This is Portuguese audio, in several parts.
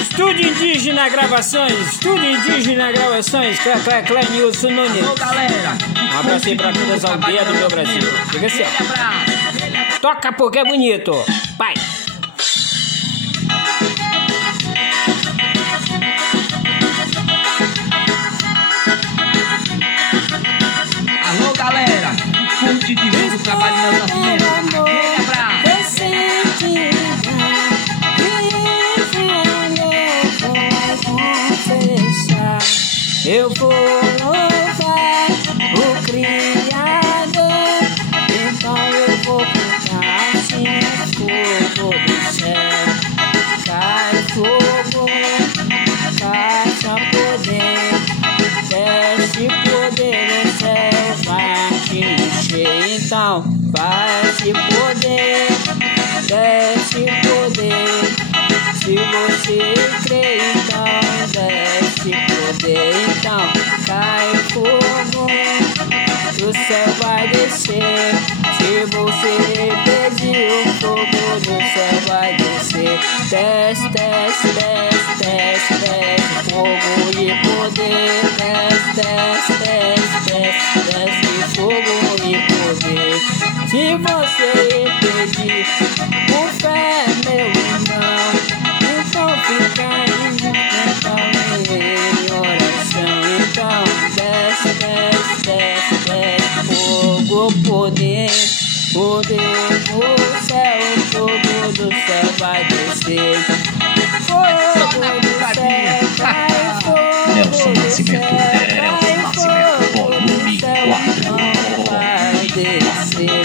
Estúdio Indígena Gravações, Clé-Nilson Nunes. Alô, galera. Um abraço aí pra todas as aldeias do meu Brasil. Chega assim, ó. Toca porque é bonito. Pai. Alô, galera. Curte e divulga o trabalho do meu nascimento. Aquele abraço. Eu vou louvar o Criador, então eu vou cantar assim fogo do céu. Cai fogo, caixa poder, desce poder, o céu vai te encher. Então vai se poder, desce poder. Se você crê, então desce poder. Então cai fogo, o céu vai descer. Se você pedir, o fogo do céu vai descer. Desce, desce, desce, desce, desce, fogo e poder. Desce, desce, desce, desce, desce, fogo e poder. Se você pedir, com fé, meu irmão, então fica em oração. Então desce, desce, desce, desce, fogo, poder, poder do céu, fogo do céu vai descer. Fogo do céu, vai, fogo Nelson do Nascimento, céu, vai, Nascimento, fogo volume do céu, 4. vai descer.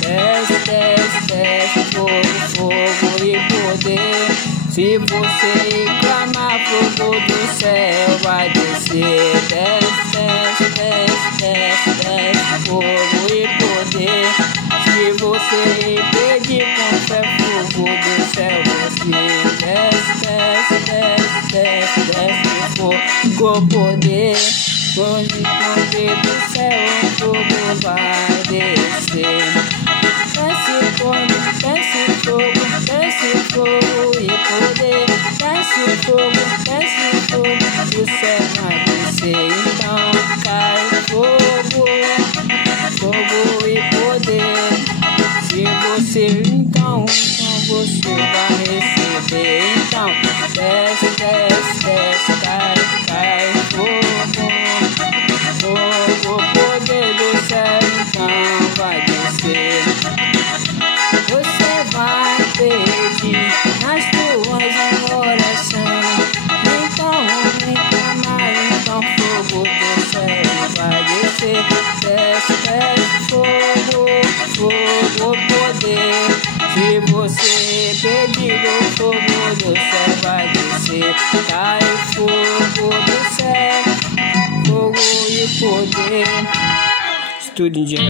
Desce, desce, desce, fogo, fogo e poder. Se você clamar, fogo do céu vai descer. Desce, desce, desce, desce, desce, fogo e poder. Se você pedir com fé, fogo do céu desce. Desce, desce, desce, desce, desce, fogo, poder. Hoje poder do céu, fogo vai descer. Desce fogo, desce fogo, desce fogo e poder. Desce fogo, o céu vai descer. Então cai fogo, fogo e poder. Se você então você vai receber. Então desce, desce, desce, cai fogo, fogo, poder do céu, então vai descer. Você vai pedir nas tuas orações, então reclamar, então fogo do céu vai descer. Desce, desce, fogo, fogo, poder. Se você pedir, o fogo do céu vai descer. Cai fogo do céu, fogo e poder. Estúdio Indígena.